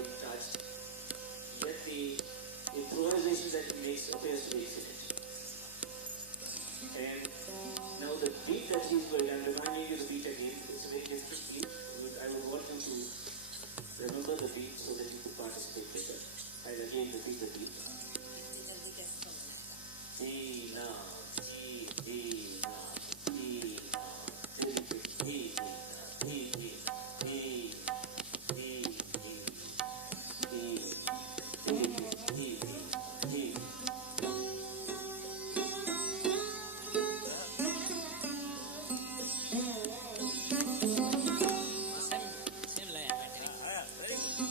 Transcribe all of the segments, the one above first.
being touched, yet the improvisation that he makes appears to be infinite. And now the beat that he's going, I'm reminding you the beat again, it's a very difficult beat. I would want you to remember the beat so that you could participate better. And again repeat the beat. Tina, Tina, Tina, Didi, Didi, very good.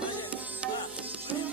बढ़िया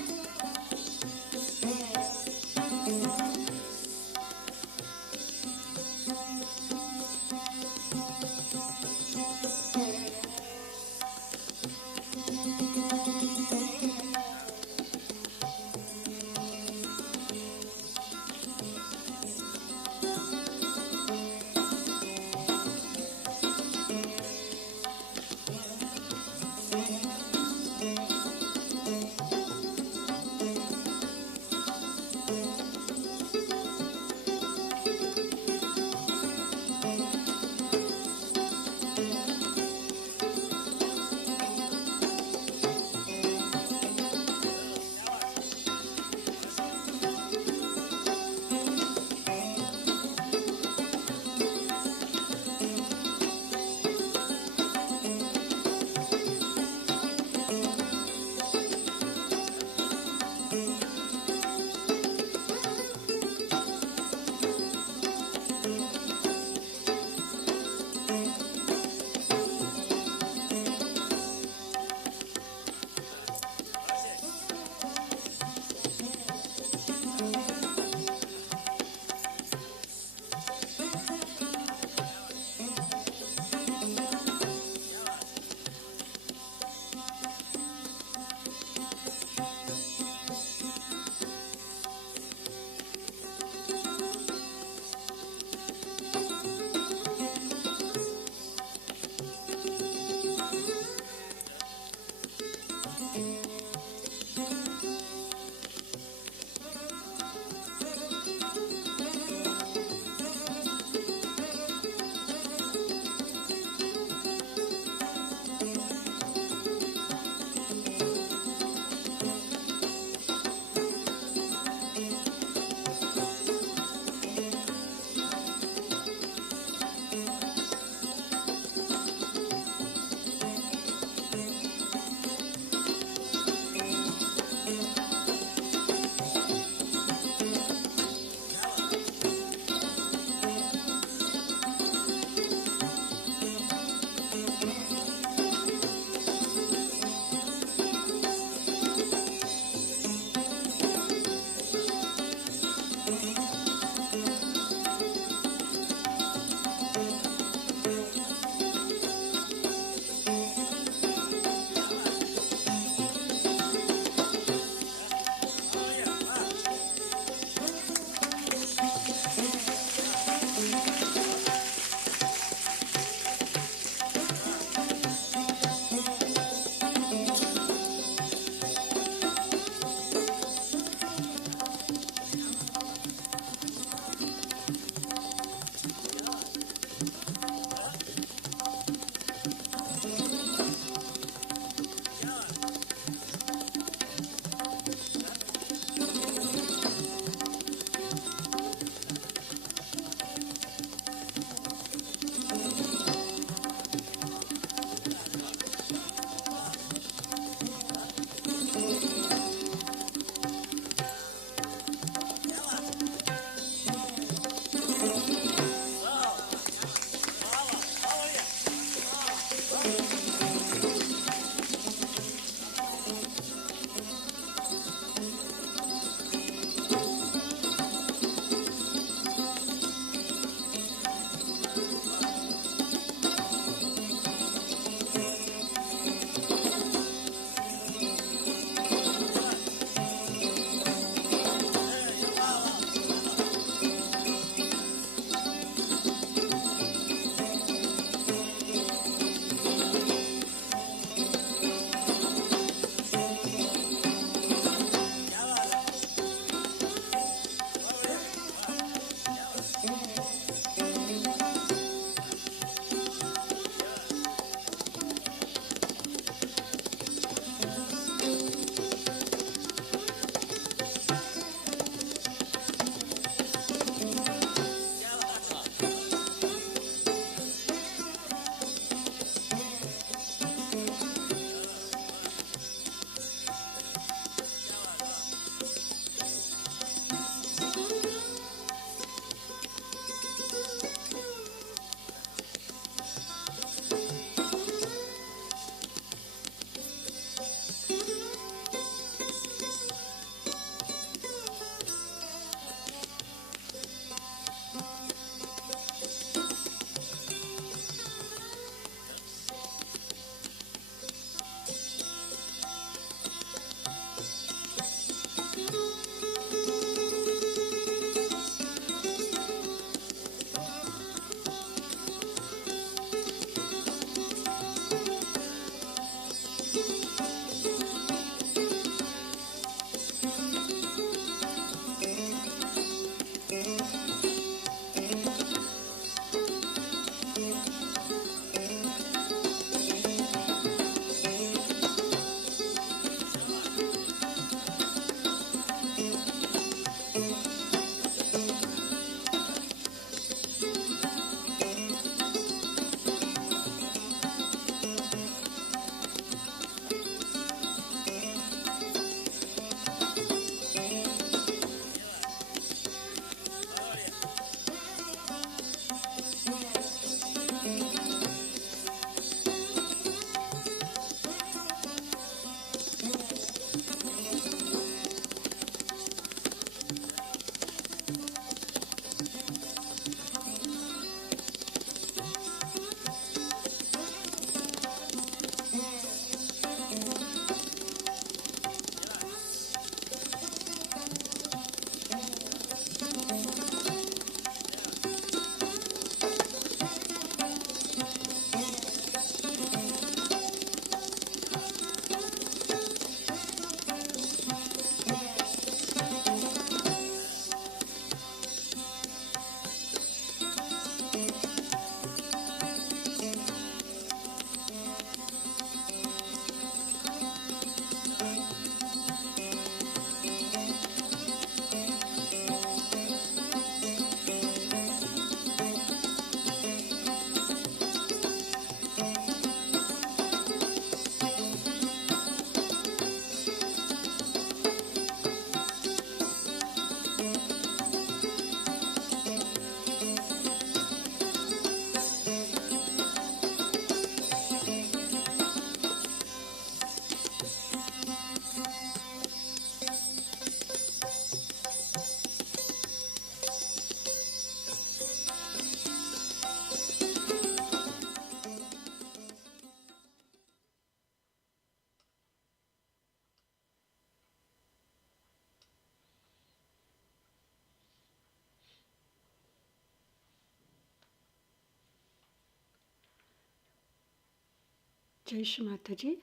Jai Shri Mataji.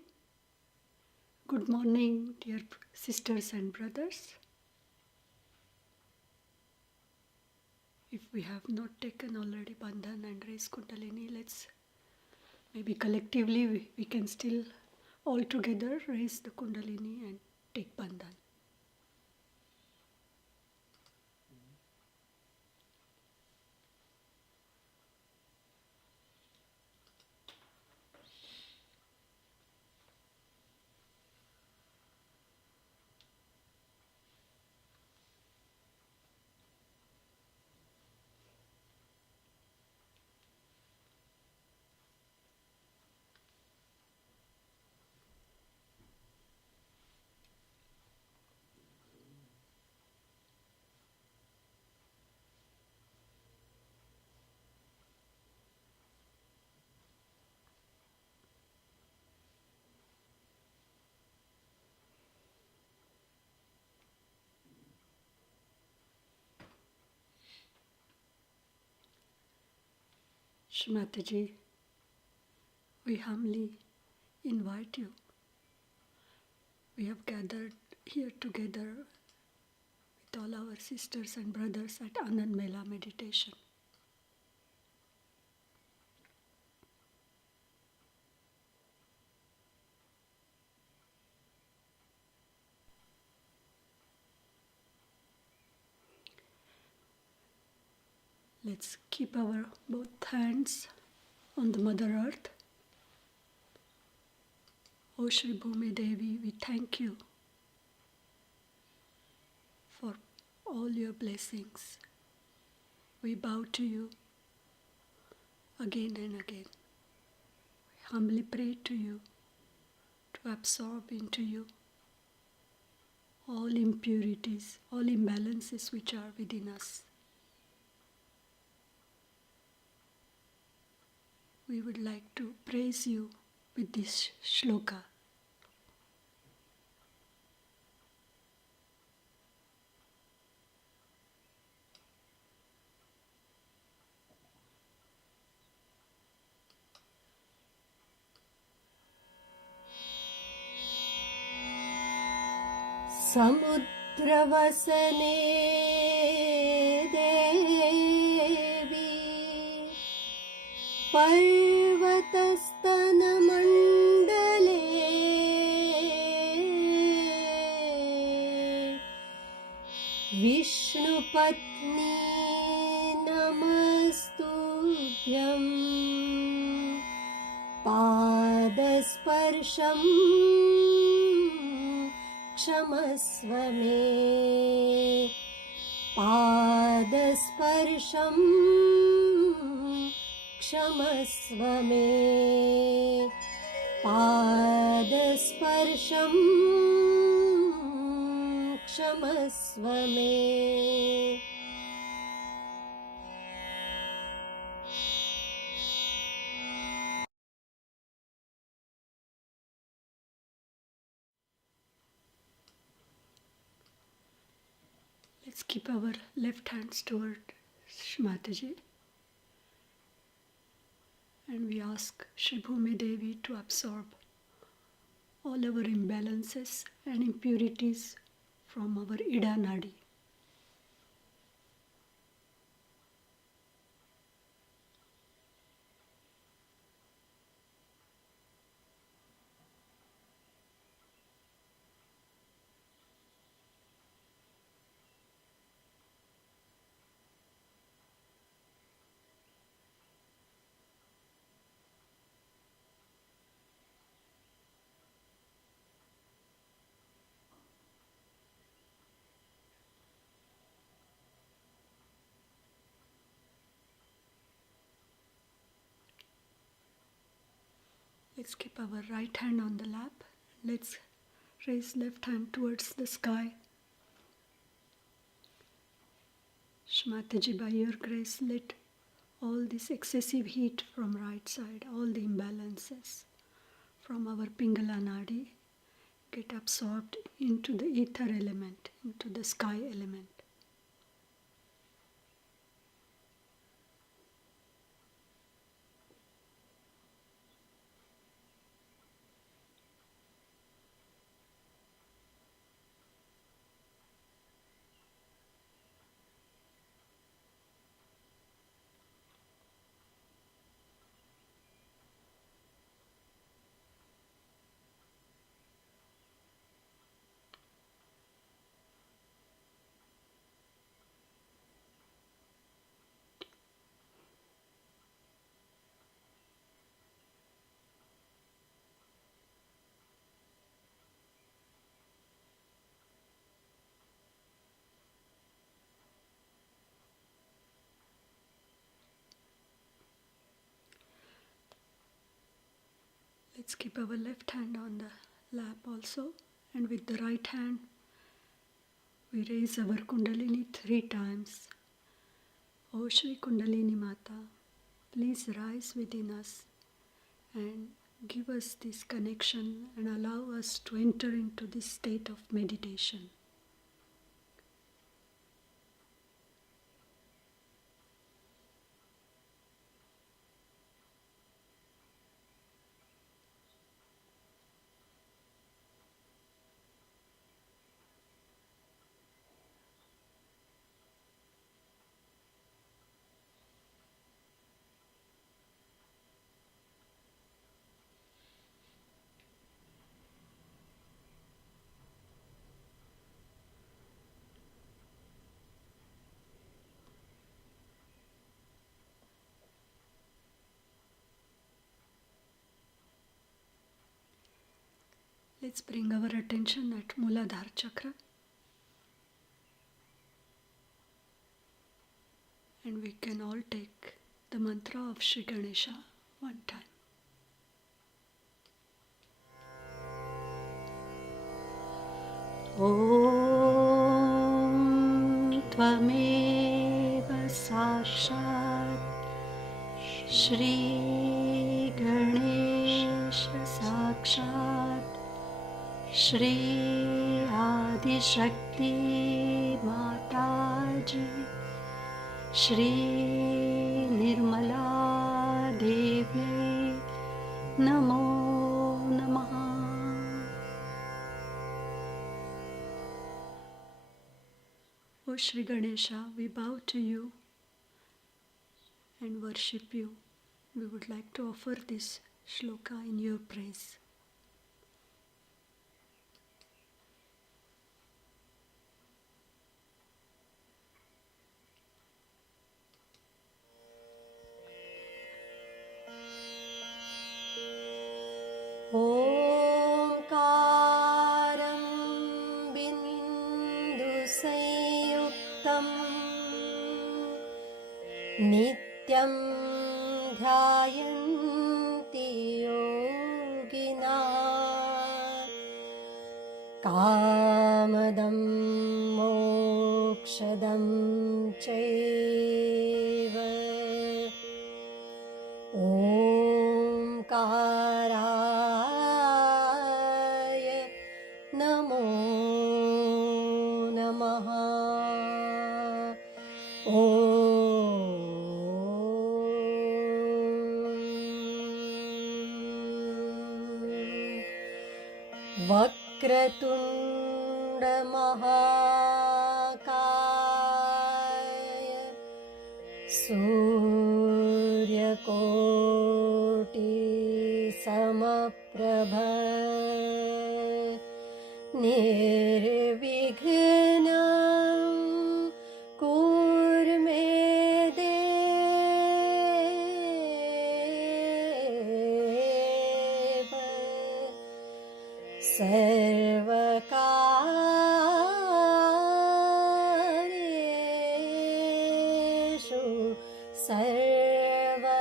Good morning, dear sisters and brothers. If we have not taken already Bandhan and raised Kundalini, let's maybe collectively we can still all together raise the Kundalini and take Bandhan. Shmataji, we humbly invite you. We have gathered here together with all our sisters and brothers at Anand Mela meditation. Let's keep our both hands on the Mother Earth. O Shri Bhumi Devi, we thank you for all your blessings. We bow to you again and again. We humbly pray to you to absorb into you all impurities, all imbalances which are within us. We would like to praise you with this shloka. समुद्रवसने देवी पर्वतस्तनमण्डले विष्णुपत्नी नमस्तुभ्यं पादस्पर्शम् क्षमस्व मे पादस्पर्शं क्षमस्व मे पादस्पर्शं क्षमस्व मे Let's keep our left hands toward Shmataji. And we ask Shri Bhumi Devi to absorb all our imbalances and impurities from our Ida Nadi. Let's keep our right hand on the lap. Let's raise left hand towards the sky. Shmataji, by your grace, let all this excessive heat from right side, all the imbalances from our Pingala Nadi get absorbed into the ether element, into the sky element. Let's keep our left hand on the lap also, and with the right hand we raise our Kundalini 3 times. O Shri Kundalini Mata, please rise within us and give us this connection and allow us to enter into this state of meditation. Let's bring our attention at Muladhara chakra. And we can all take the mantra of Shri Ganesha one time. Om Tvameva Sakshat Shri Ganesha Sakshat Shri Adi Shakti Mataji Shri Nirmala Devi Namo Namaha. O Shri Ganesha, we bow to you and worship you. We would like to offer this shloka in your praise. ओंकारं बिन्दुसंयुक्तं नित्यं ध्यायन्ति योगिनः कामदं मोक्षदं चैव ओंकाराय नमो नमः. वक्रतुंड महाकाय सूर्यकोटि समप्रभ निर्विघ्नं कुरु मे देव सर्वकार्येषु सर्वदा.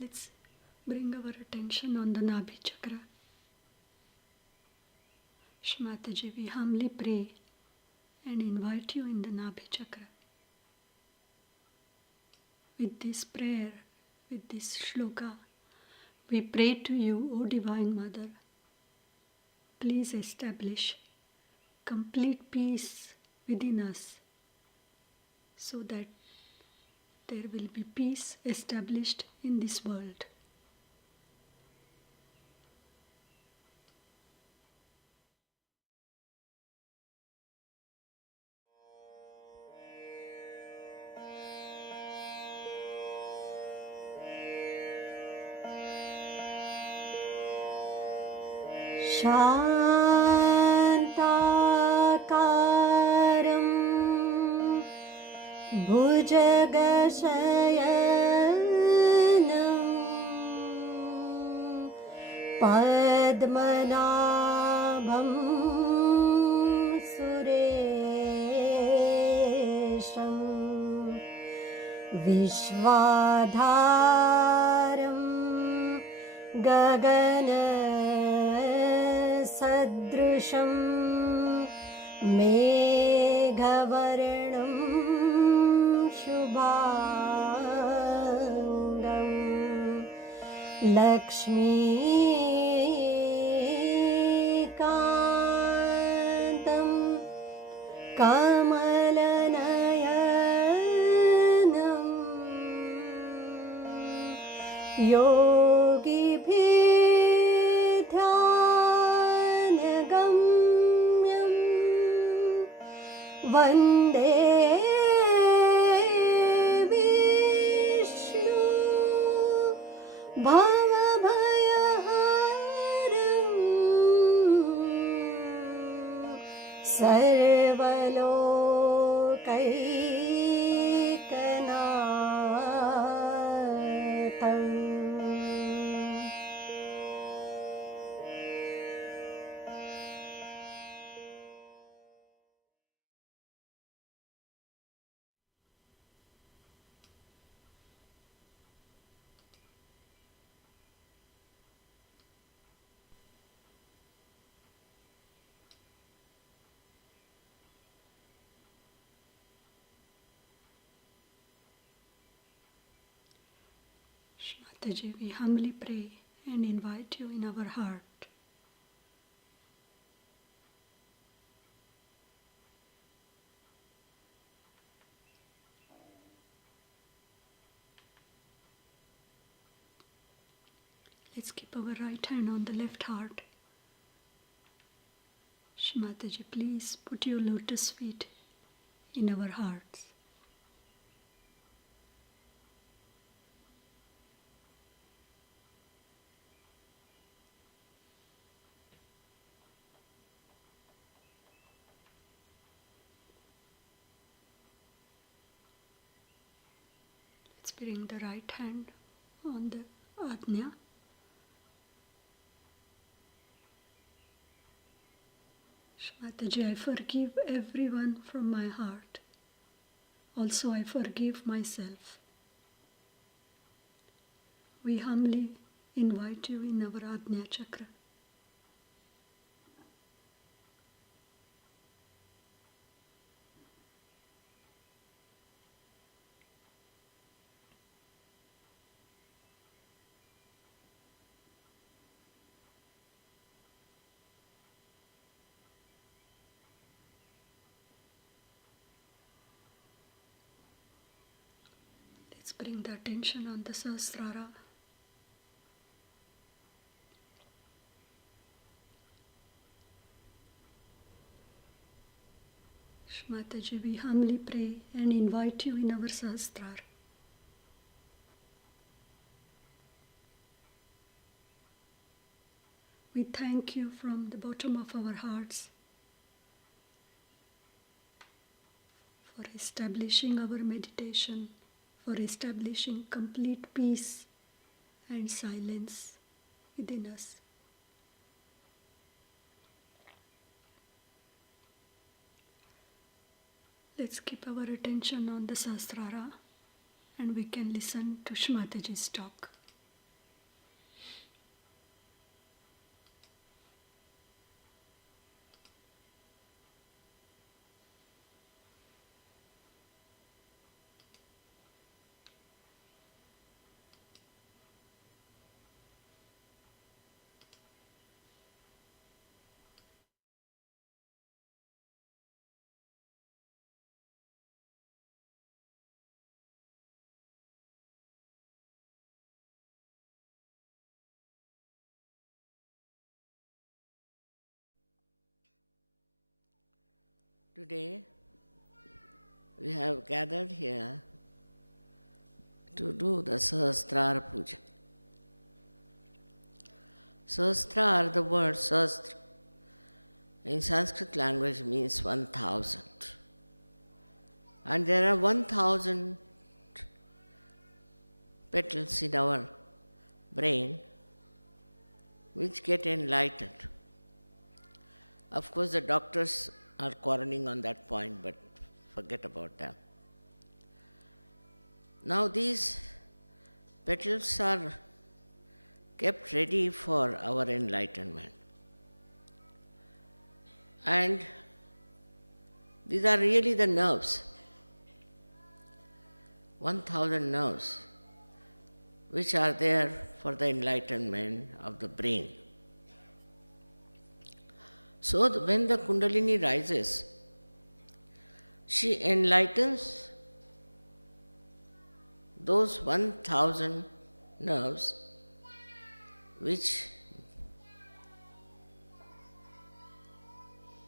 Let's bring our attention on the Nabhi chakra. Shmataji, we humbly pray and invite you in the Nabhi chakra. With this prayer, with this shloka, we pray to you, O Divine Mother. Please establish complete peace within us so that there will be peace established in this world. शान्ताकारं भुजगशयनं पद्मनाभं सुरेशं विश्वाधारं गगनसदृशं मेघवर्णं शुभाङ्गं लक्ष्मीकान्तं सर्वलोकैकनाथम् Mataji, we humbly pray and invite you in our heart. Let's keep our right hand on the left heart. Mataji, please put your lotus feet in our hearts. Let's bring the right hand on the Ajna. Mataji, I forgive everyone from my heart. Also, I forgive myself. We humbly invite you in our Ajna Chakra. Let's bring the attention on the Sahasrara. Mataji, we humbly pray and invite you in our Sahasrara. We thank you from the bottom of our hearts for establishing our meditation, for establishing complete peace and silence within us. Let's keep our attention on the Sahasrara and we can listen to Mataji's talk. Today, we have gathered here to do the Sahasrara Puja. Sahasrara, the word Sahasra, in Sanskrit language means 1,000. And there are 1,000 petals in our brain which get enlightened. Of course, the doctors are quarreling on that point, but forget about that. Now these petals are kept ready for our enlightenment. And these are really the nerves, 1,000 nerves, which are there for the enlightenment of the brain. So when the Kundalini rises, she enlightens those 1,000 nerves which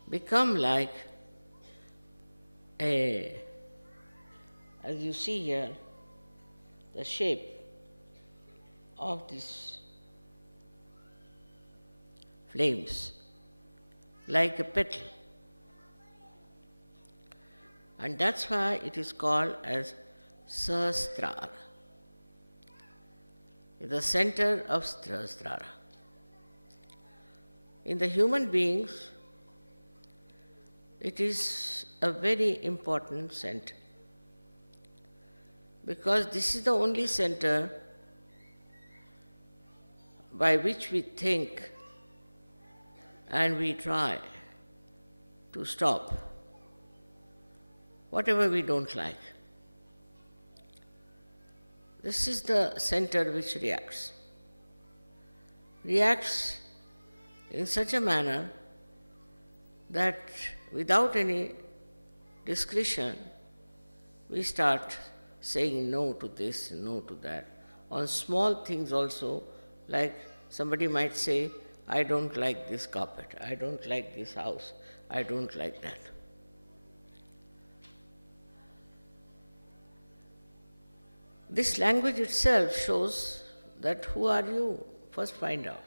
become like as you see here, the shape of these flames, like a petal. And that's why it is called as Sahasrara, the center of Sahasrara. In the human beings, it is a very important center, because this is the only center by which we think and we try to stop whatever we don't like. This is the center which reacts in such a manner that without any discretion, we start saying no to this, no to that. On small things also, like somebody might say, I don't like this carpet, I don't like this house, I don't like that. This language itself shows that who are you? First find out.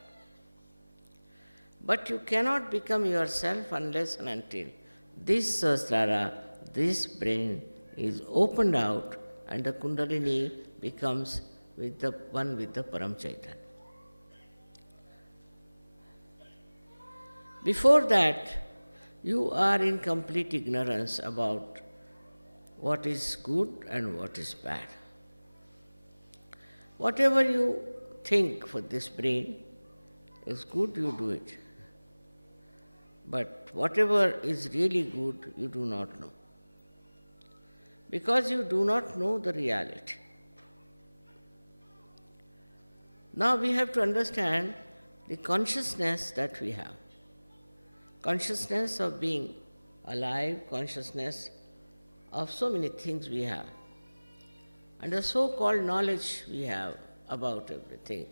But you cannot become yourself unless and until this Sahasrara, this brain is opened out and the Kundalini becomes with the one with the Param Chaitanya. Before that, you are in complete ignorance about what is good and what is bad. Whatever you think for this brain is good, you do it. But whatever is really good, you do not know. Because you do not know the reality. Now we have to understand the consciousness that we have. Consciousness of being alive, consciousness of so many things we have, and the so-called knowledge we have about everything.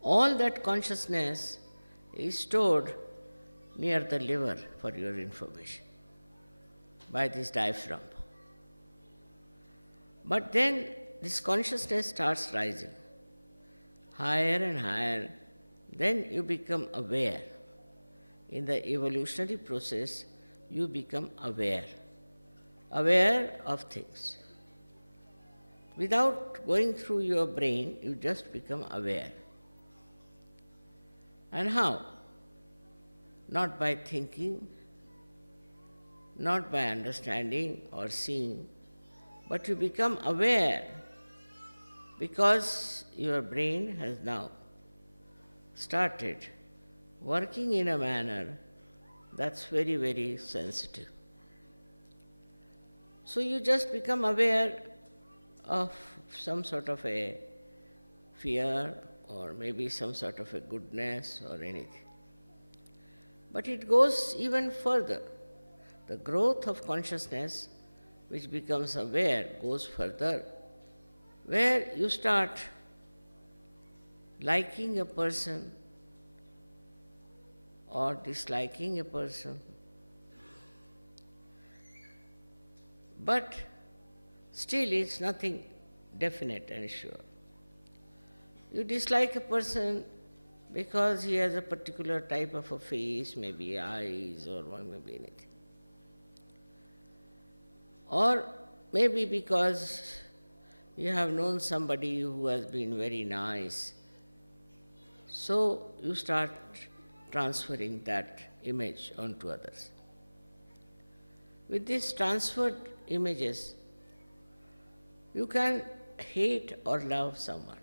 All that consciousness is stored near the liver, for your information, by this diaphragm. But then this consciousness starts rising higher and higher. Then you become aware. In the evolutionary process, you become aware of things. Without going through your brain, you just become aware. And how? Not by thinking, not by understanding or seeing, but you become aware because your brain has now started working in a manner that's very, very sensitive. So you just become aware of some sort of a fear or maybe some sort of a goodness or anything. But it goes even further. The growth of consciousness, which becomes aware, goes further, where you start liking a person or disliking a person. But still it's nothing definite and sure. You dislike a person because he has a particular type of a face, maybe eyes or maybe anything. Or maybe because you have known somebody who has been very nice. So you start transferring that image onto others. With these transferred images, you can hate or love someone.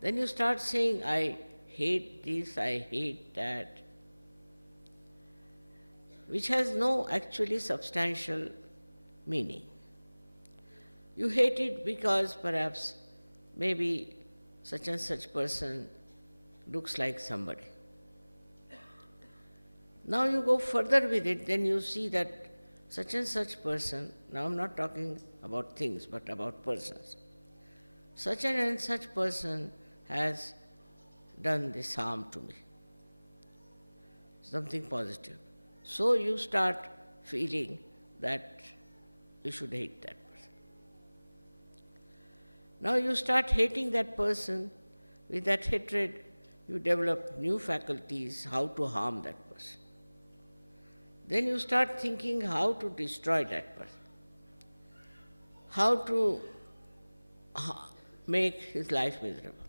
Then you start saying, I hate this, I hate that, which has no actually substantial meaning. You hate it because perhaps maybe such and such person looks like somebody. Now you go further with it, then you see that such and such person, now I'm not talking about things but about persons, such and such person has done this harm to me, something positive. So you start feeling that you should hate that person. Now you start hating that person. With that hatred, you develop new faculties how to harm that person. then you start thinking how to destroy that person, how to make his life miserable.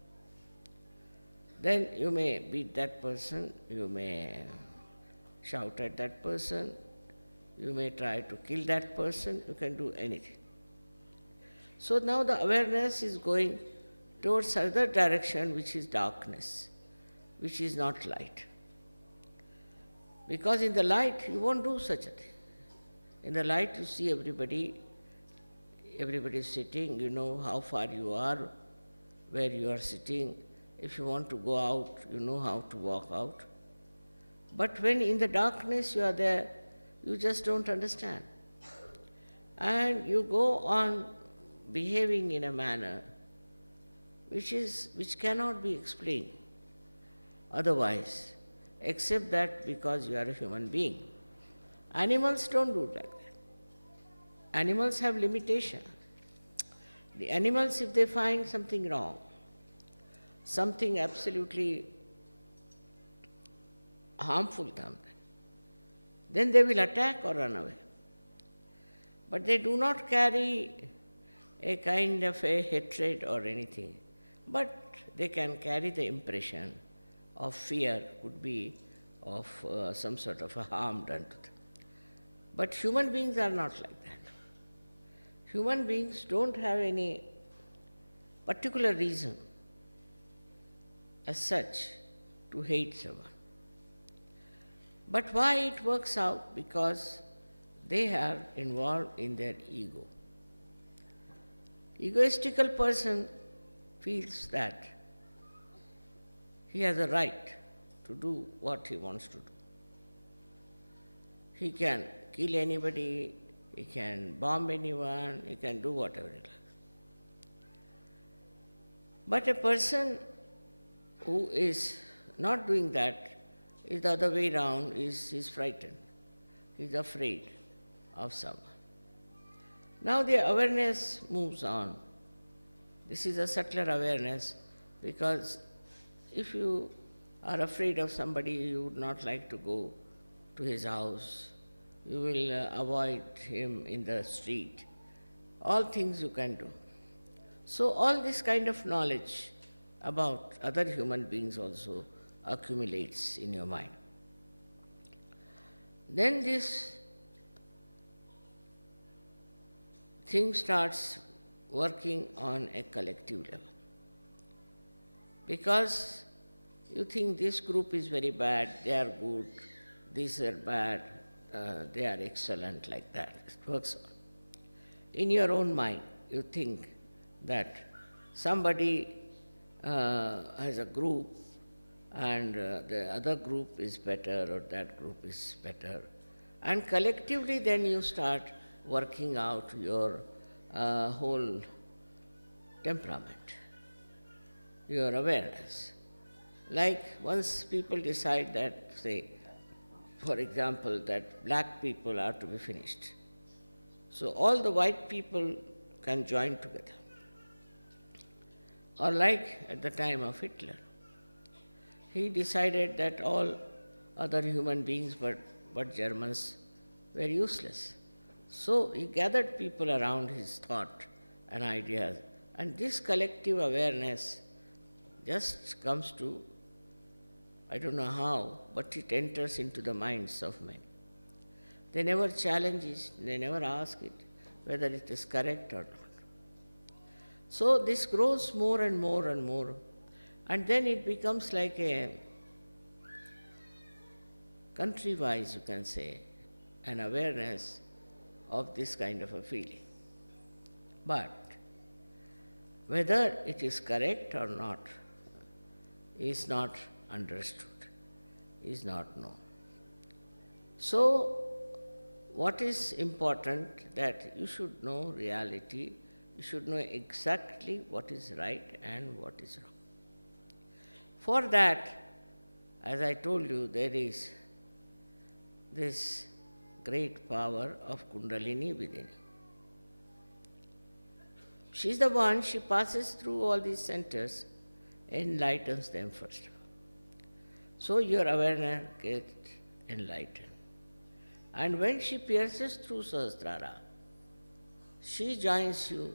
Then you may beat that person, you may shout at that person, you may try to kill that person, you can do anything. So now the awareness is going towards other direction, which is darkness, which is not light. Because in the light you won't do such a thing. In the light you see everybody is sitting, you know how far you are, where you are sitting. If you want to go out, you know how to walk out. But when in the darkness you are there, you just don't understand. And you go on behaving in a manner which cannot be explained otherwise, except that because you are a human being. Animals don't do like that. Animals have limitation. The animals, if they find something wrong, something absolutely harmful to them, then they will attack or run away. But they do not carry a kind of a hatred or anything, but they can carry the impression of fear, could be of some sort of a harm done to them. But human beings are not like that. Human beings don't have any particular reason as such to hate someone. But why it works out? Because they are involved in their ego. Egoistical person feels that he has a right to do what he wants to do. He can kill anybody, he can bomb anyone, he can do whatever he likes. But a person who is not doing that is the other way around, is frightened, he is afraid of someone. Now the awareness moves on. This is a subtler awareness, because if you are afraid of somebody, you would not like to go to his house, you will avoid him in the street. All things you can do. So all this kind of knowledge about other human beings also accumulates in your mind. Then this thing starts working on a collective level. Because you think this group is very bad, they are good, these are bad, they are excellent, like that. It works on. In your own mind, you think that somebody has a group and the other group is better or that group is better. And collectively then you start working out your whole temperament, your awareness. Like once people decide that, say, for example, that black people are to be finished. So all the white people can join together. Or like at the time of Hitler, he decided that all other human beings but Germans were useless. So he gathered people around his thought and ideas, and this collective awareness just comes to, I don't know how, but it enters into the minds of men. They never challenge it, they never ask it whether it is correct or not. So this grows more and more and more, and then it becomes like a country-wise, you can say, an awareness of this kind of a feeling. But whether it is correct or not is not understood, is not known. So what is important, that you should know reality, you should know exactly what is right and what is wrong. For that, as I told you, there is this great power of Kundalini within you. She is the one, she passes through all these centers, enlightens them first of all. So your awareness gets enlightened. And when she pierces through Sahasrara, she joins you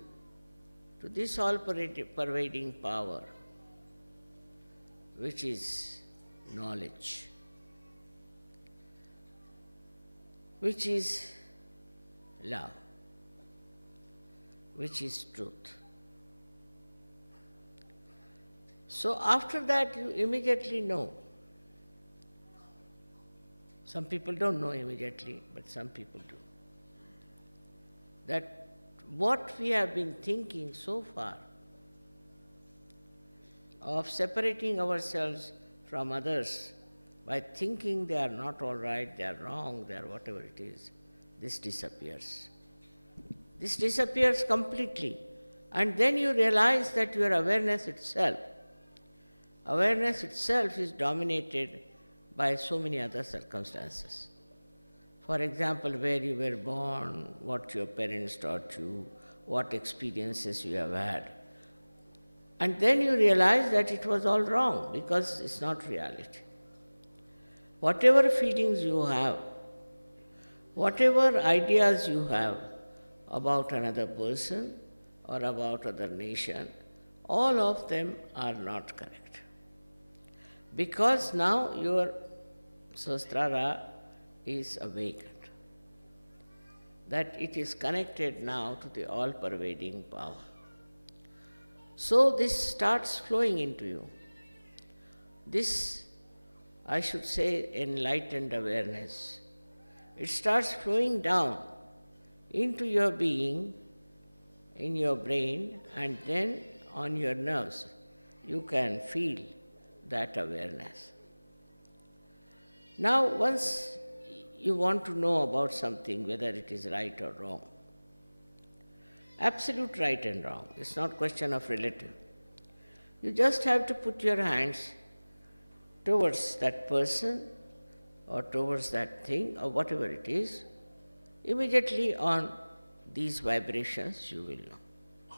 to this all-pervading power, which is knowledge, which is love, which is truth. So after that you immediately know. Some people don't know immediately, but some people do. That what we have been thinking so far of separating ourselves from others by thinking they are not all right, they are wrong, they are whatever it is, this disappears. This disappears completely. And then you realize that your awareness itself is dominated by so many other circumstances. For example, where you were born, what your parents taught you, what experiences you have had. And then you realize that it was all wrong because it's not reality. Whatever feelings you have, whatever ideas you have about another person or about other nation, all of them are not correct. Because now your Sahasrara is awakened, that it is connected now to the all-pervading power. So this starts flowing into you. This, I should say, enlightened awareness. It starts flowing down into your being, in your brain, and then on your nerves. You can feel that awareness. Now, once you want to know about something, whether it is right or wrong, absolute right and wrong, it's not question of relative. You just have to put your hands towards that person or towards that thing or whatever it is. Immediately on these vibrations you will know.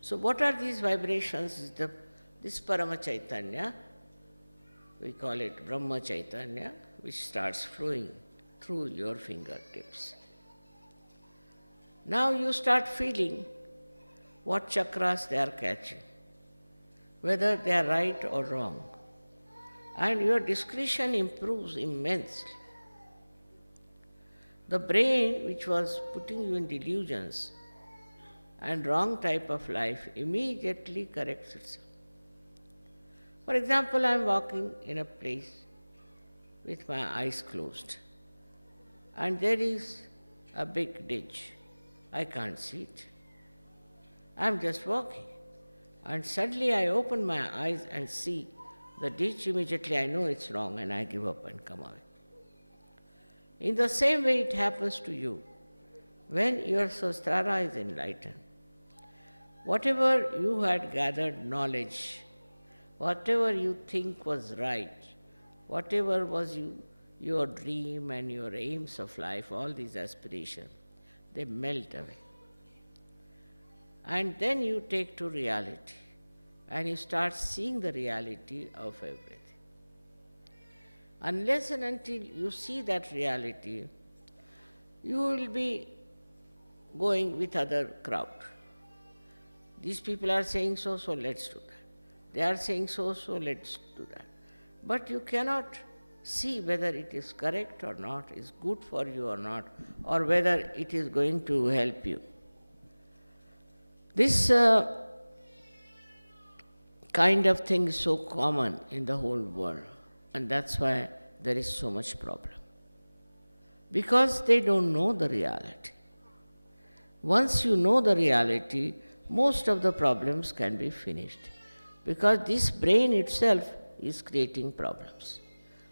So what are these vibrations? This Parama Chaitanya, we call it Brahma Chaitanya, which starts flowing through your fingertips. Now you start feeling what chakras they are catching, whether they are right or wrong. And your discretion improves immensely. The brain, which was putting you in delusions and wrong type of life, immediately corrects itself. For example, I am walking in a place with my eyes closed, and there is a big ditch. I can't see it. I am just walking, and suddenly I open my eyes and see the ditch. Immediately I know it's wrong and I give up and come away. In the same way it happens to you when your Sahasrara is enlightened. Whatever you had gathered knowledge, whatever you think was right, whatever was your dream and your aims of life, all these aspirations, they melt away. And then you take to reality and you start seeing the reality of everything. Unless and until you see that reality, you will be going with other crowd. These people are saying so, so let's do that. They are saying so, so let's do that. But you cannot see whether it is correct or not, is good for you or not, or whether it is going to help you. This kind of thing is so common in the whole world, and that's why there is so much problem. Because they don't know the reality. Once you know the reality, most of the problems can be finished. Because this brain itself is creating problems.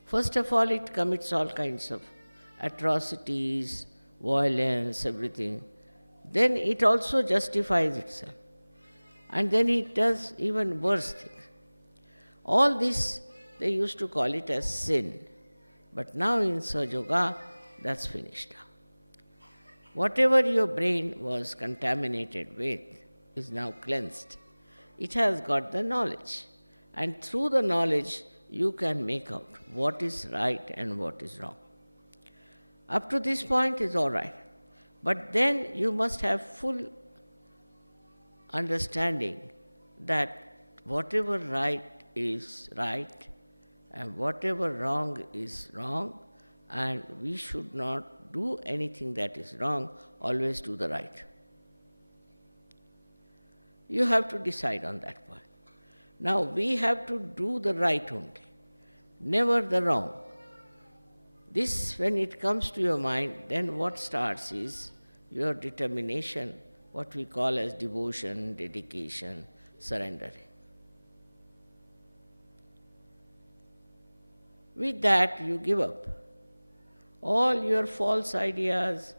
First of all, it commits all kinds of atrocities, violence, everything. Then it also justifies itself. And then it does even worse things. All this, they used to call it as sin. But now in Sahaja Yoga, that's finished now. Whatever your brain was contaminated with is now cleansed. It has got the knowledge. And through the knowledge, you can make out what is right and what is wrong. Up to this point is all right. But then you must have full understanding that whatever right is right and whatever wrong is wrong, and we should not do anything that is wrong, always do the right. You have to decide on that point. Now we have to do the right only, never the wrong. This, when it comes to your mind, then what starts is your determination, what we call as devotion, dedication, surrendering. With that, you give up all your false ideas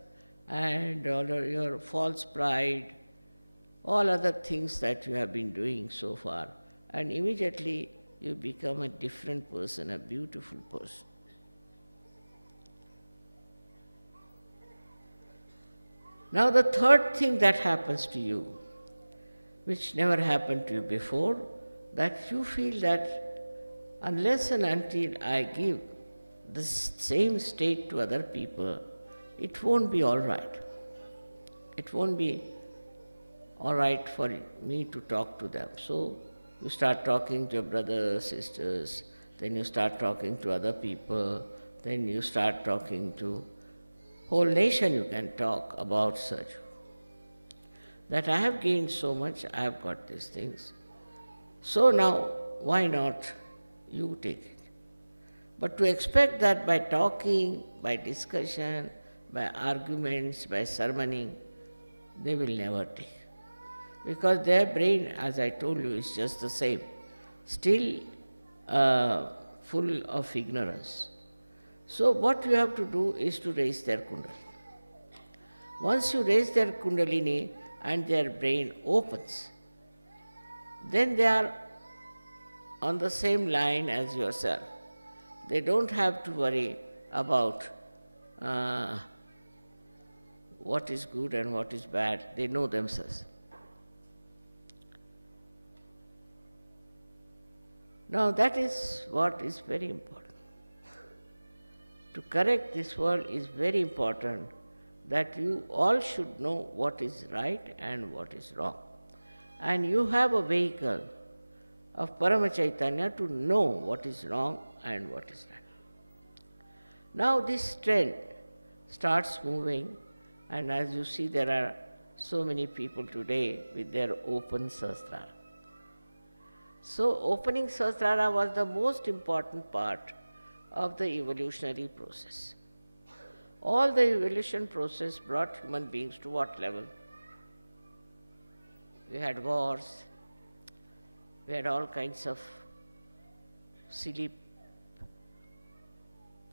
and all your false pride, all other things that you have been doing so far, and immediately you become a different person, a beautiful person. Now the third thing that happens to you, which never happened to you before, that you feel that unless and until I give the same state to other people, it won't be all right. It won't be all right for me to talk to them. So you start talking to your brothers, sisters, then you start talking to other people, then you start talking to whole nation. You can talk about such. That I have gained so much, I have got these things. So now, why not you take it? But to expect that by talking, by discussion, by arguments, by sermoning, they will never take. Because their brain, as I told you, is just the same, still full of ignorance. So what you have to do is to raise their kundalini. Once you raise their kundalini and their brain opens, then they are on the same line as yourself. They don't have to worry about what is good and what is bad. They know themselves. Now that is what is very important. To correct this world is very important, that you all should know what is right and what is wrong. And you have a vehicle of Parama Chaitanya to know what is wrong and what is right. Now this trend starts moving, and as you see, there are so many people today with their open sahasrara. So opening sahasrara was the most important part of the evolutionary process. All the evolution process brought human beings to what level? We had wars, we had all kinds of silly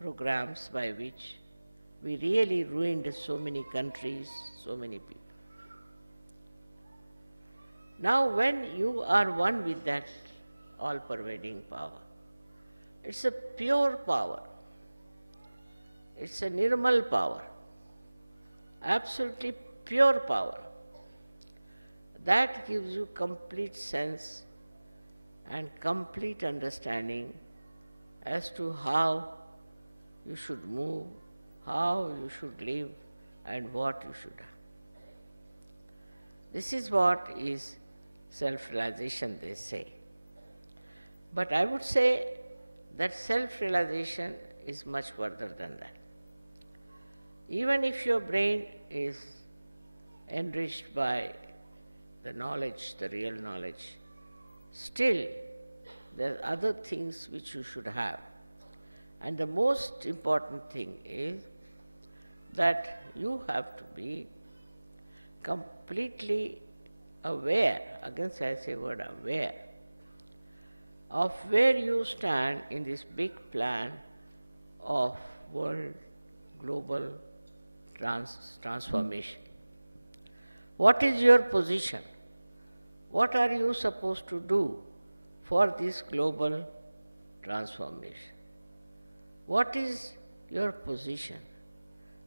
programs by which we really ruined so many countries, so many people. Now when you are one with that all-pervading power, it's a pure power. It's a nirmal power, absolutely pure power. That gives you complete sense and complete understanding as to how you should move, how you should live, and what you should have. This is what is self-realization, they say. But I would say that self-realization is much further than that. Even if your brain is enriched by the knowledge, the real knowledge, still there are other things which you should have. And the most important thing is that you have to be completely aware, again I say word aware, of where you stand in this big plan of world global transformation. What is your position? What are you supposed to do for this global transformation? What is your position?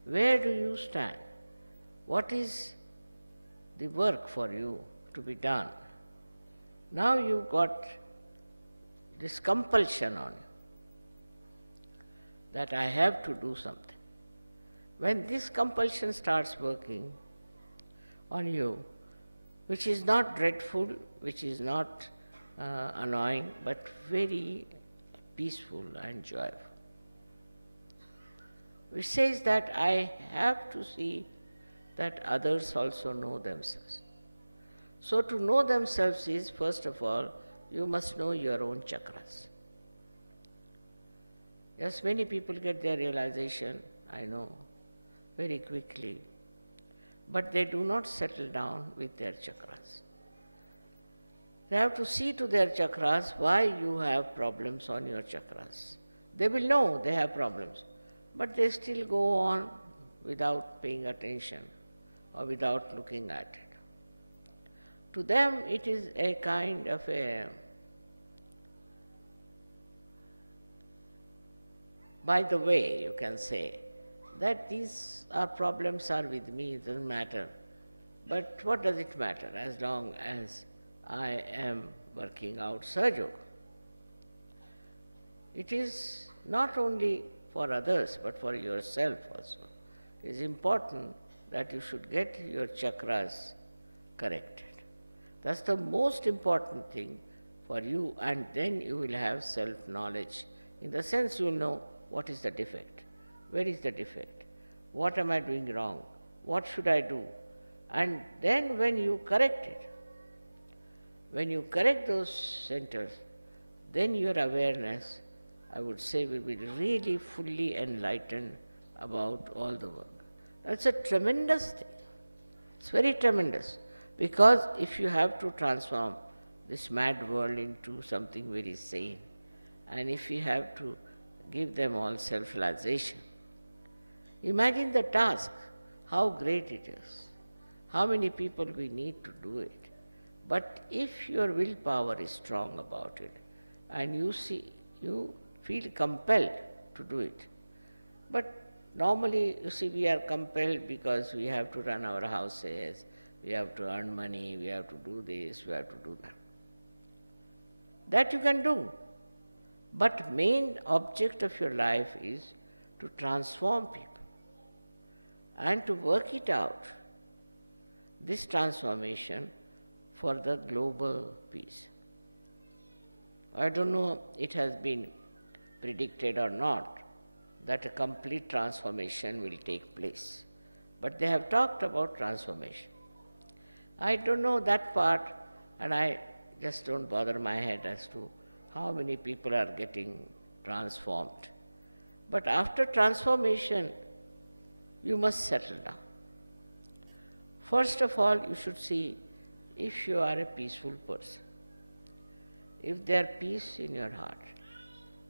Where do you stand? What is the work for you to be done? Now you've got this compulsion on you that I have to do something. When this compulsion starts working on you, which is not dreadful, which is not annoying, but very peaceful and joyful, which says that I have to see that others also know themselves. So to know themselves is, first of all, you must know your own chakras. Yes, many people get their realization, I know, very quickly, but they do not settle down with their chakras. They have to see to their chakras why you have problems on your chakras. They will know they have problems, but they still go on without paying attention or without looking at it. To them, it is a kind of a, by the way, you can say, that these problems are with me, it doesn't matter. But what does it matter as long as I am working out Sahaja? It is not only for others, but for yourself also. It is important that you should get your chakras corrected. That's the most important thing for you, and then you will have self-knowledge. In the sense you will know what is the defect, where is the defect, what am I doing wrong, what should I do. And then when you correct it, when you correct those centers, then your awareness, I would say, will be really fully enlightened about all the work. That's a tremendous thing. It's very tremendous. Because if you have to transform this mad world into something very sane, and if you have to give them all self-realization, imagine the task, how great it is, how many people we need to do it. But if your willpower is strong about it, and you feel compelled to do it. But normally, you see, we are compelled because we have to run our houses, we have to earn money, we have to do this, we have to do that. That you can do. But main object of your life is to transform people and to work it out, this transformation for the global peace. I don't know it has been predicted or not that a complete transformation will take place, but they have talked about transformation. I don't know that part, and I just don't bother my head as to how many people are getting transformed. But after transformation, you must settle down. First of all, you should see if you are a peaceful person, if there is peace in your heart.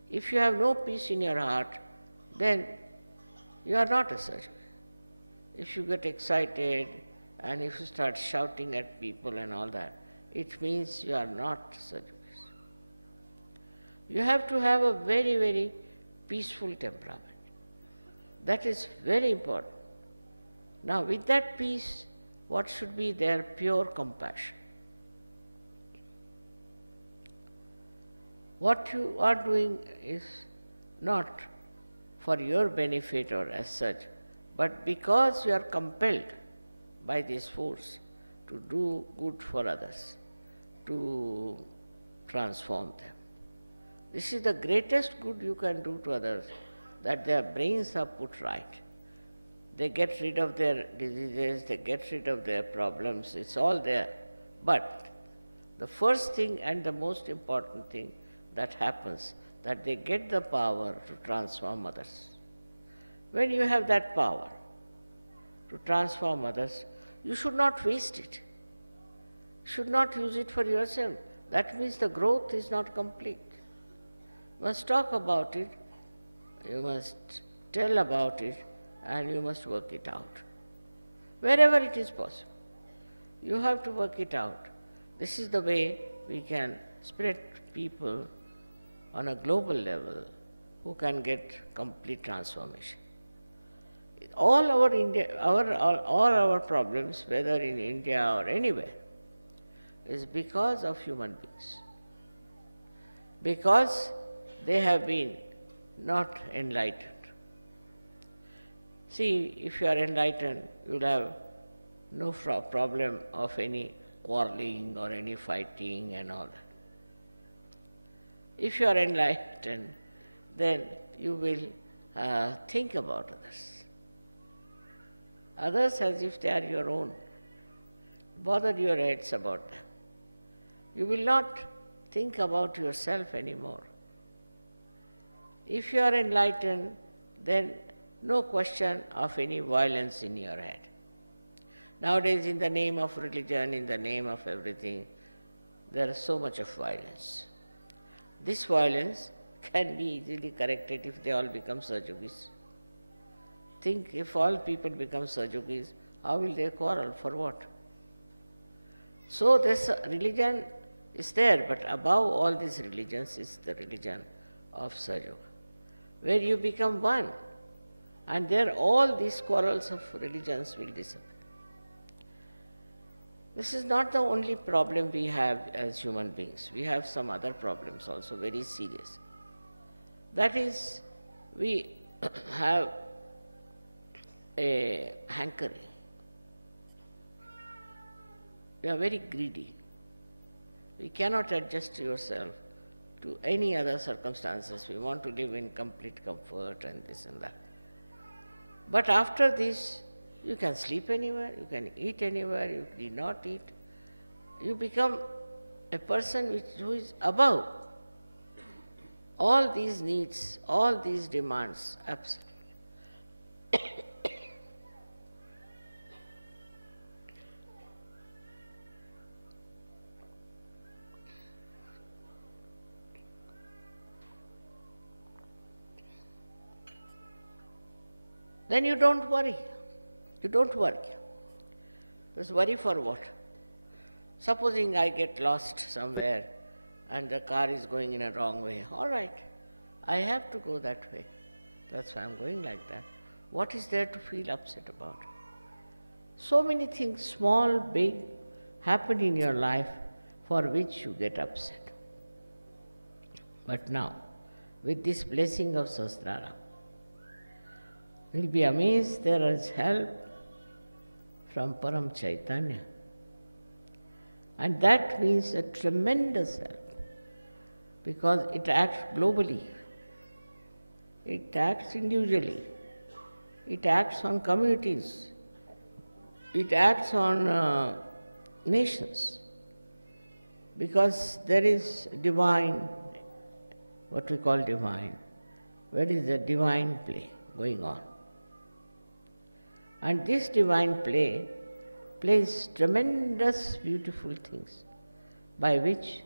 If you have no peace in your heart, then you are not a surgeon. If you get excited and if you start shouting at people and all that, it means you are not surgeon. You have to have a very, very peaceful temperament. That is very important. Now, with that peace, what should be there? Pure compassion. What you are doing is not for your benefit or as such, but because you are compelled by this force to do good for others, to transform them. This is the greatest good you can do to others, that their brains are put right. They get rid of their diseases, they get rid of their problems, it's all there. But the first thing and the most important thing that happens, that they get the power to transform others. When you have that power to transform others, you should not waste it. You should not use it for yourself. That means the growth is not complete. You must talk about it, you must tell about it, and you must work it out. Wherever it is possible, you have to work it out. This is the way we can spread people on a global level who can get complete transformation. All our problems, whether in India or anywhere, is because of human beings. Because they have been not enlightened. See, if you are enlightened, you'll have no problem of any quarreling or any fighting and all that. If you are enlightened, then you will think about others. Others as if they are your own. Bother your heads about them. You will not think about yourself anymore. If you are enlightened, then no question of any violence in your head. Nowadays, in the name of religion, in the name of everything, there is so much of violence. This violence can be easily corrected if they all become Sahajogis. Think, if all people become Sahajogis, how will they quarrel? For what? So this religion is there, but above all these religions is the religion of Sahaja, where you become one, and there all these quarrels of religions will disappear. This is not the only problem we have as human beings. We have some other problems also, very serious. That is, we have a hankering. We are very greedy. We cannot adjust yourself to any other circumstances. We want to live in complete comfort and this and that. But after this, you can sleep anywhere, you can eat anywhere, you need not eat. You become a person who is above all these needs, all these demands, absolutely. Then you don't worry. You don't worry. Just worry for what? Supposing I get lost somewhere and the car is going in a wrong way. All right, I have to go that way. That's why I'm going like that. What is there to feel upset about? So many things, small, big, happen in your life for which you get upset. But now, with this blessing of Sahasrara, you'll be amazed there is help from Param Chaitanya. And that means a tremendous help, because it acts globally, it acts individually, it acts on communities, it acts on nations, because there is divine, what we call divine, where is the divine play going on. And this divine play plays tremendous beautiful things by which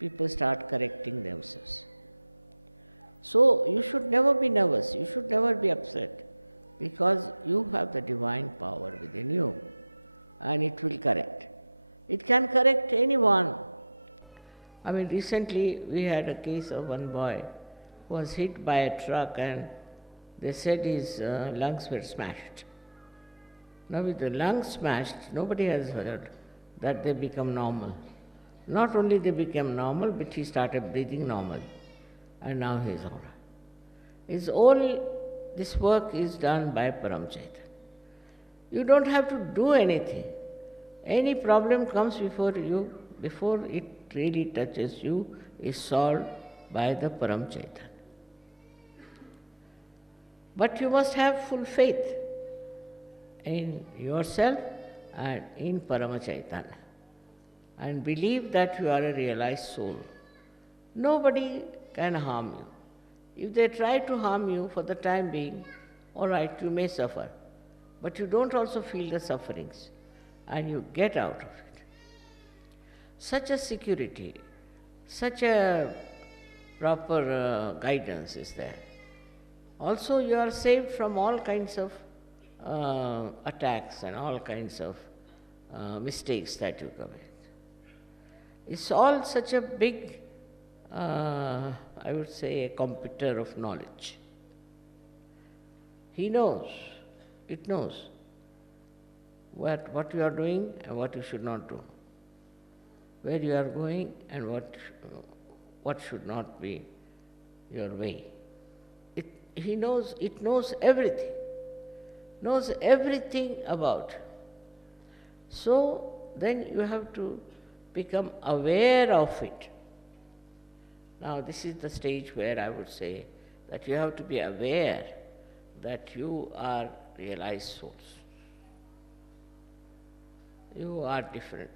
people start correcting themselves. So you should never be nervous, you should never be upset, because you have the divine power within you and it will correct. It can correct anyone. I mean, recently we had a case of one boy who was hit by a truck and they said his lungs were smashed. Now with the lungs smashed, nobody has heard that they become normal. Not only they became normal, but he started breathing normal. And now he is all right. This work is done by Param Chaitanya. You don't have to do anything. Any problem comes before you, before it really touches you, is solved by the Param Chaitanya. But you must have full faith in yourself and in Parama Chaitanya, and believe that you are a realized soul. Nobody can harm you. If they try to harm you for the time being, all right, you may suffer, but you don't also feel the sufferings, and you get out of it. Such a security, such a proper guidance is there. Also, you are saved from all kinds of attacks and all kinds of mistakes that you commit. It's all such a big, I would say, a computer of knowledge. He knows, it knows what you are doing and what you should not do, where you are going and what should not be your way. It knows everything. knows everything about. So then you have to become aware of it. Now this is the stage where I would say that you have to be aware that you are realized souls. You are different,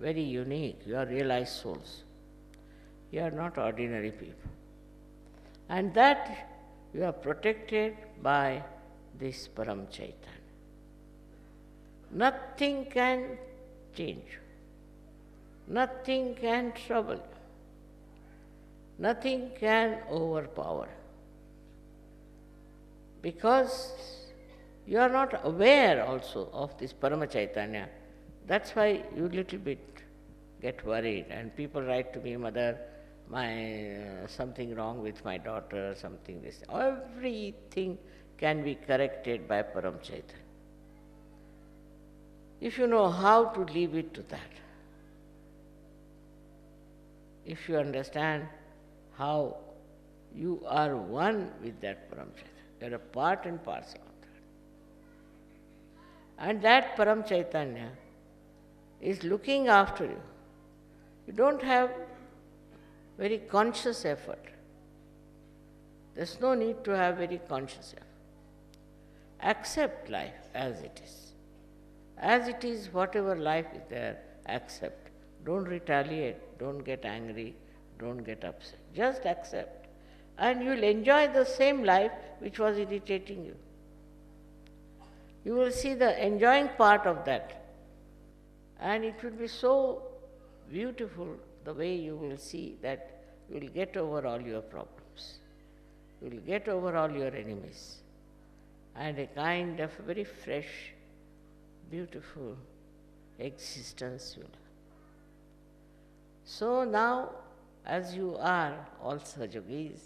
very unique. You are realized souls. You are not ordinary people. And that you are protected by this Param Chaitanya. Nothing can change you. Nothing can trouble you. Nothing can overpower you. Because you are not aware also of this Parama Chaitanya. That's why you little bit get worried, and people write to me, Mother, something wrong with my daughter, something this. Everything can be corrected by Param Chaitanya. If you know how to leave it to that, if you understand how you are one with that Param Chaitanya, you are a part and parcel of that. And that Param Chaitanya is looking after you. You don't have very conscious effort. There's no need to have very conscious effort. Accept life as it is. As it is, whatever life is there, accept. Don't retaliate, don't get angry, don't get upset. Just accept. And you'll enjoy the same life which was irritating you. You will see the enjoying part of that. And it will be so beautiful the way you will see that you will get over all your problems. You will get over all your enemies. And a kind of very fresh, beautiful existence you'll have. So now, as you are all Sahajogis,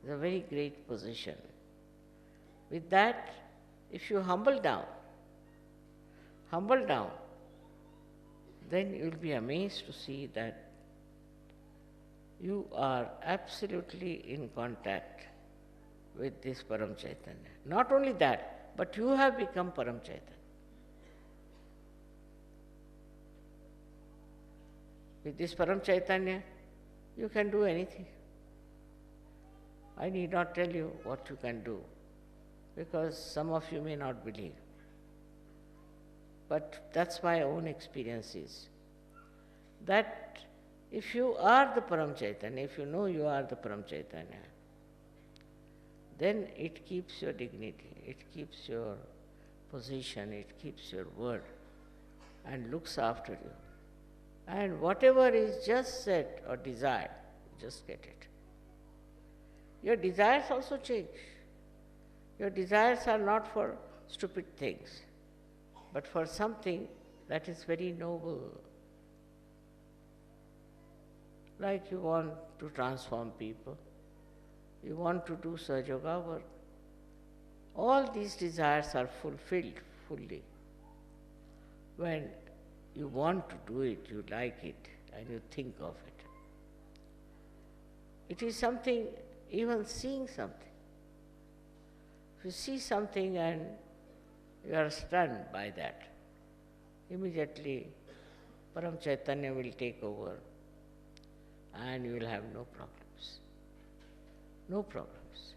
it's a very great position. With that, if you humble down, then you will be amazed to see that you are absolutely in contact with this Param Chaitanya. Not only that, but you have become Param Chaitanya. With this Param Chaitanya, you can do anything. I need not tell you what you can do, because some of you may not believe. But that's my own experience is that if you are the Param Chaitanya, if you know you are the Param Chaitanya, then it keeps your dignity, it keeps your position, it keeps your word, and looks after you. And whatever is just said or desired, just get it. Your desires also change. Your desires are not for stupid things, but for something that is very noble. Like you want to transform people, you want to do Sahaja work. All these desires are fulfilled fully when you want to do it, you like it, and you think of it. It is something, even seeing something. If you see something and you are stunned by that, immediately Param Chaitanya will take over and you will have no problems. No problems.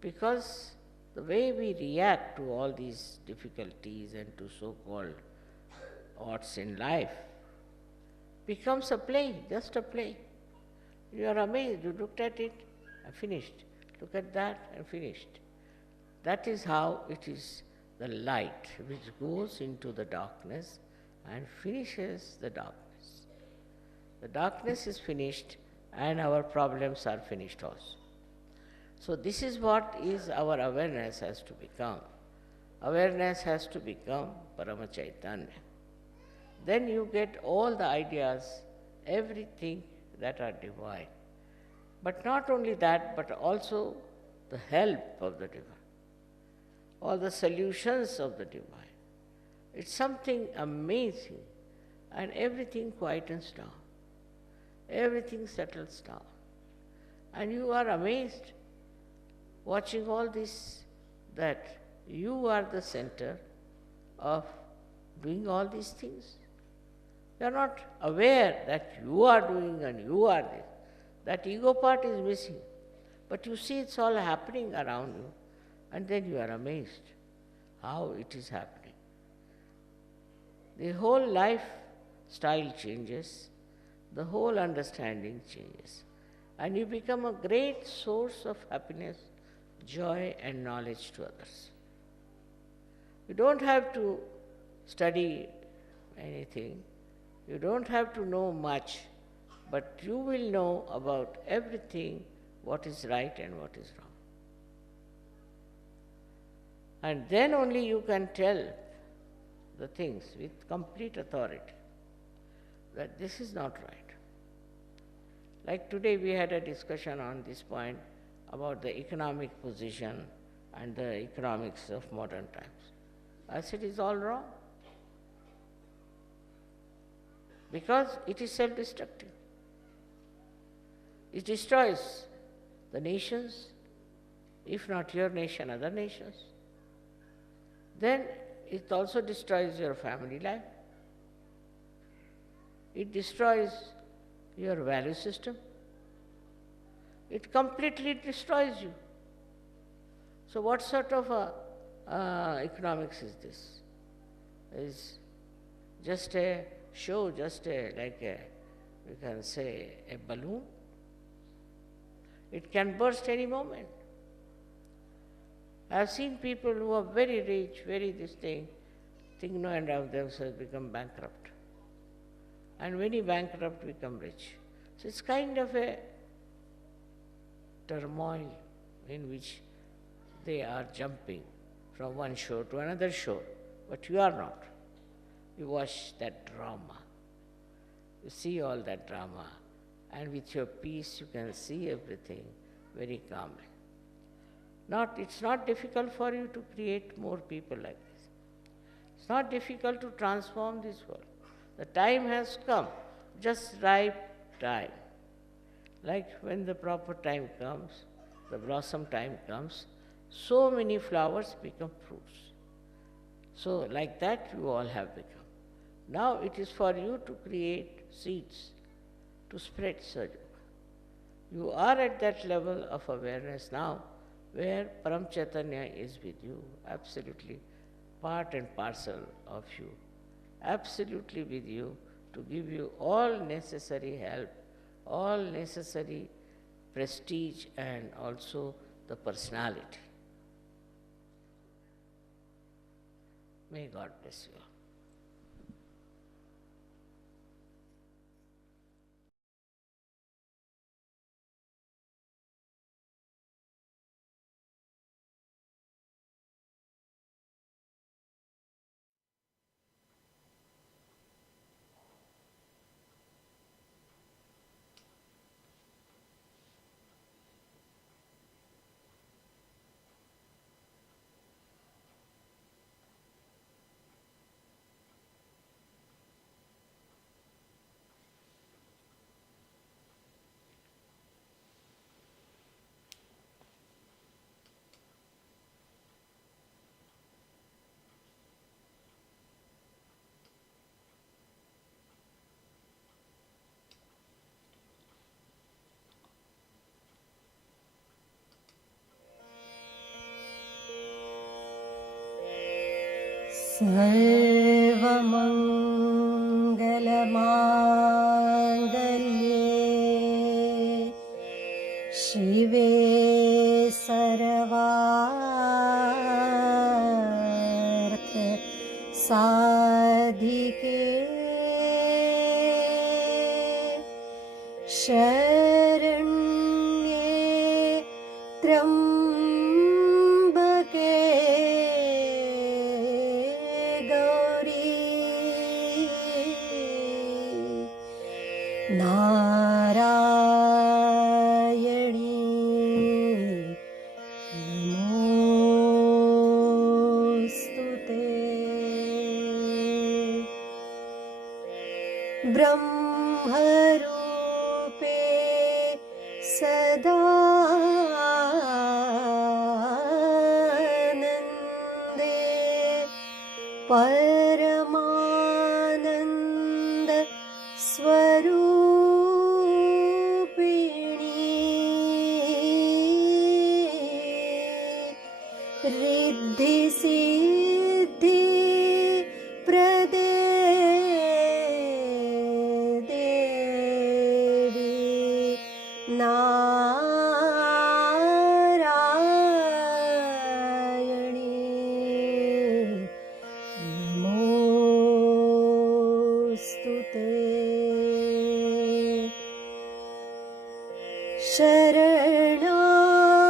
Because the way we react to all these difficulties and to so-called odds in life becomes a play, just a play. You are amazed, you looked at it and finished. Look at that and finished. That is how it is the light which goes into the darkness and finishes the darkness. The darkness is finished and our problems are finished also. So this is what is our awareness has to become. Awareness has to become Parama Chaitanya. Then you get all the ideas, everything that are divine. But not only that, but also the help of the divine. All the solutions of the divine. It's something amazing, and everything quietens down. Everything settles down. And you are amazed watching all this that you are the center of doing all these things. You are not aware that you are doing and you are this. That ego part is missing. But you see it's all happening around you, and then you are amazed how it is happening. The whole lifestyle changes, the whole understanding changes, and you become a great source of happiness, joy and knowledge to others. You don't have to study anything, you don't have to know much, but you will know about everything what is right and what is wrong. And then only you can tell the things with complete authority that this is not right. Like today we had a discussion on this point about the economic position and the economics of modern times. I said it's all wrong because it is self-destructive. It destroys the nations, if not your nation, other nations. Then it also destroys your family life. It destroys your value system. It completely destroys you. So what sort of economics is this? Is just a show, just we can say, a balloon. It can burst any moment. I have seen people who are very rich, very this thing, think no end of themselves, become bankrupt. And many bankrupt become rich. So it's kind of a turmoil in which they are jumping from one shore to another shore. But you are not. You watch that drama. You see all that drama. And with your peace you can see everything very calmly. It's not difficult for you to create more people like this. It's not difficult to transform this world. The time has come, just ripe time. Like when the proper time comes, the blossom time comes, so many flowers become fruits. So like that you all have become. Now it is for you to create seeds, to spread Sahaja. You are at that level of awareness now, where Param Chaitanya is with you, absolutely part and parcel of you, absolutely with you to give you all necessary help, all necessary prestige and also the personality. May God bless you. सर्वमङ्गलमाङ्गल्ये शिवे सर्वार्थ साधिके शरण्ये त्र्यम्बके गौरी नारायणी नमोऽस्तु ते ब्रह्मरूपे सदानन्दे परमानन्द स्वरूपिणी रिद्धि सिद्धि प्रदे देवी नारायणी नमोऽस्तु ते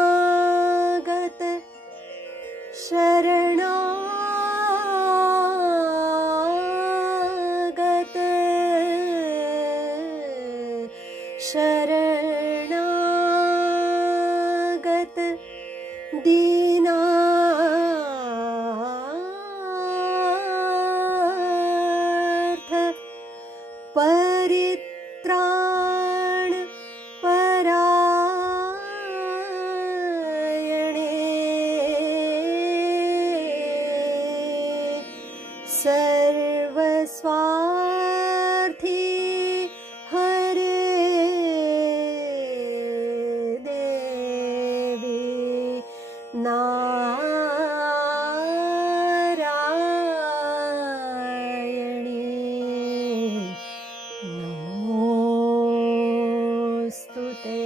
शरणागत शरणागत शरणागत दीनार्थ परित्राण परायणे सर्वस्वार्थी हरे देवी नारायणी नमोऽस्तु ते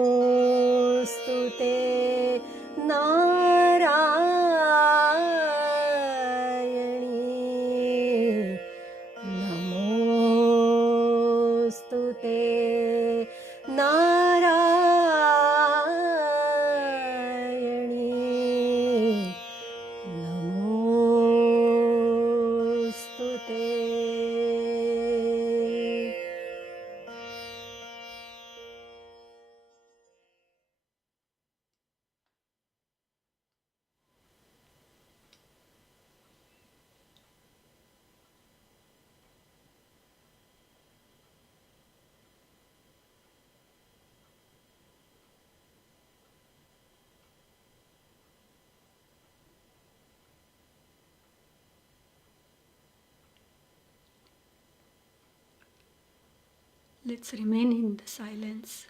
नमोऽस्तु ते नारायणी नमोऽस्तु ते नारायणी नमोऽस्तु ते Let's remain in the silence.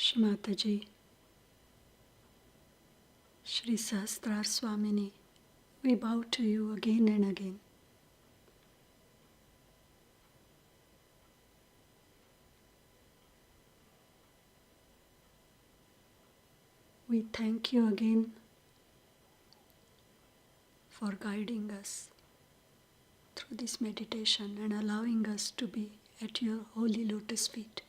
Shmataji, Shri Sahasrar Swamini, we bow to you again and again. We thank you again for guiding us through this meditation and allowing us to be at your holy lotus feet.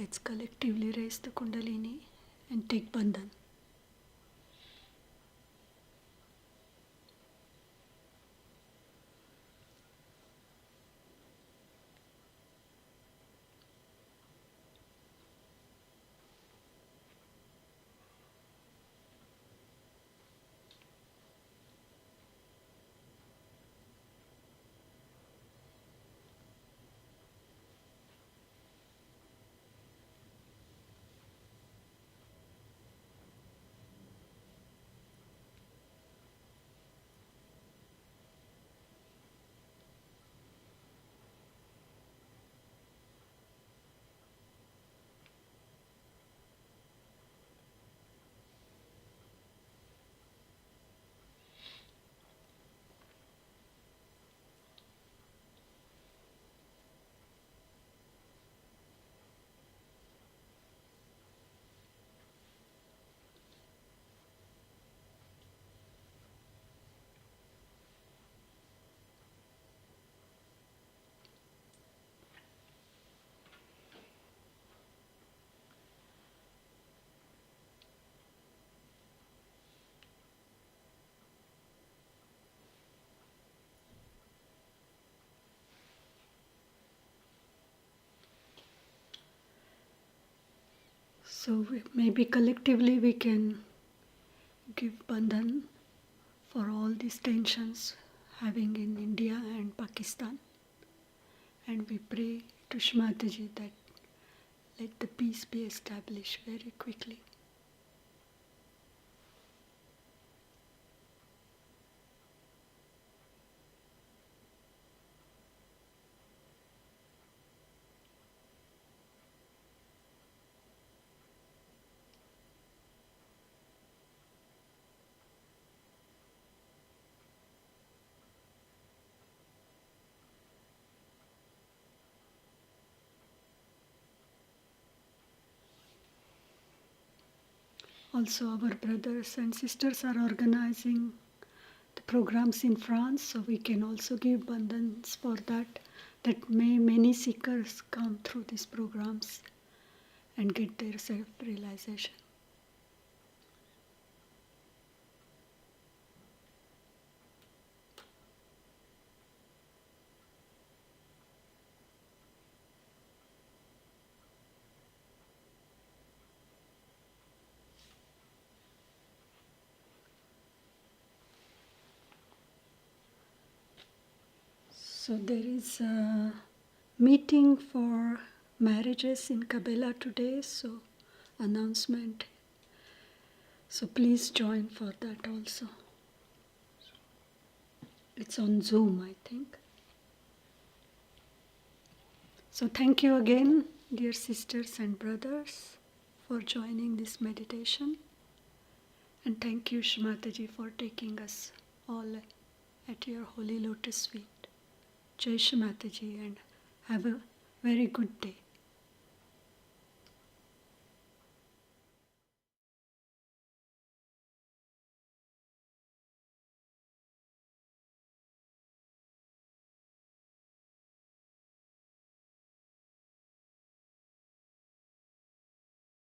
Let's collectively raise the Kundalini and take Bandhan. So maybe collectively we can give Bandhan for all these tensions having in India and Pakistan. And we pray to Shmataji that let the peace be established very quickly. Also, our brothers and sisters are organizing the programs in France, so we can also give bandhans for that. That may many seekers come through these programs and get their self-realization. So there is a meeting for marriages in Kabela today, so announcement. So please join for that also. It's on Zoom, I think. So thank you again, dear sisters and brothers, for joining this meditation. And thank you, Shmataji, for taking us all at your holy lotus feet. Jai Shri Mataji, and have a very good day.